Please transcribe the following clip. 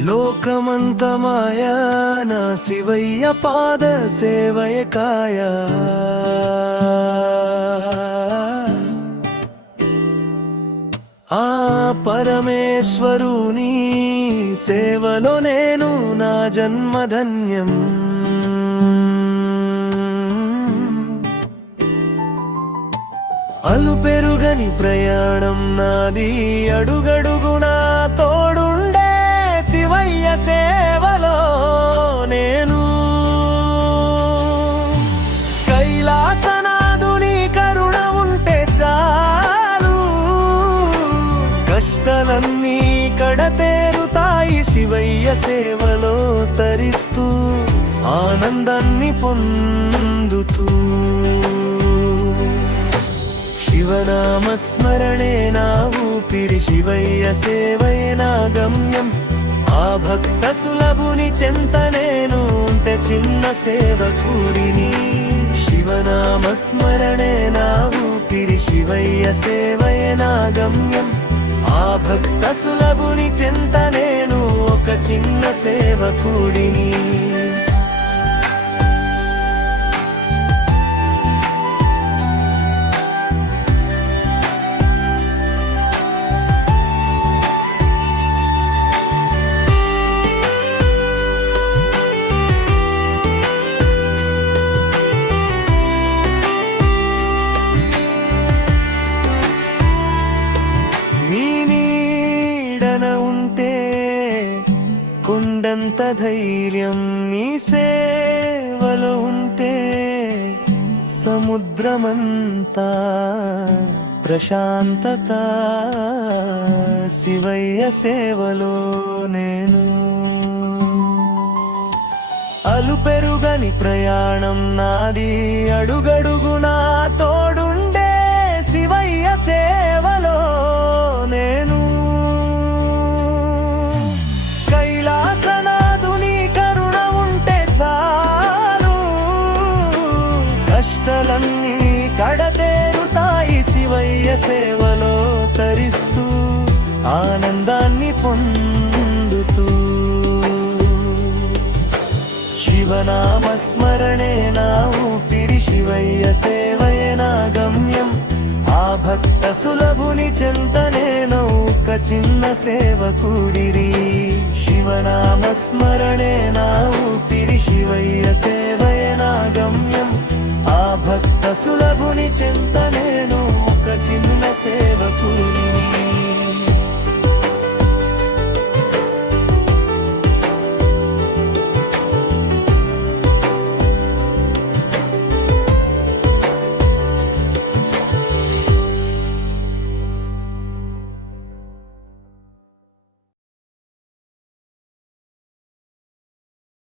లోకమంత మాయా నా శివయ్య పాద సేవయ కాయ ఆ పరమేశ్వరుని సేవలో నేను నా జన్మధన్యం అలుపెరుగని ప్రయాణం నాది అడుగడుగునా తోడుండే శివయ్య సేవలో నేను కైలాసనాథుని కరుణ ఉంటే చాలు కష్టాలన్నీ కడతేరుతాయి శివయ్య సేవలో తరిస్తూ ఆనందాన్ని పొందుతూ శివనామస్మరణే నా ఊపిరి శివయ్య సేవయే నా గమ్యం ఆ భక్త సులభుని చెంత నేను ఉంటే చిన్న సేవకుడిని శివనామస్మరణే నా ఊపిరి శివయ్య సేవయే నా గమ్యం ఆ భక్త సులభుని చెంత నేను ఒక చిన్న సేవకుడిని కొండంత ధైర్యం నీ సేవలో ఉంటే సముద్రమంతా ప్రశాంతత శివయ్య సేవలో నేను అలుపెరుగని ప్రయాణం నాది అడుగడుగునా తోడుండే శివయ్య సేవలో నేను కష్టాలన్నీ కడతేరుతాయి శివయ్య సేవలో తరిస్తూ ఆనందాన్ని పొందుతూ శివనామస్మరణే నా ఊపిరి శివయ్య సేవయే నా గమ్యం ఆ భక్త సులభుని చెంత నేను ఒక చిన్న సేవకుడిని శివనామస్మరణే నా ఊపిరి శివయ్య సేవయే నా గమ్యం ఆ భక్త సులభుని చెంత నేను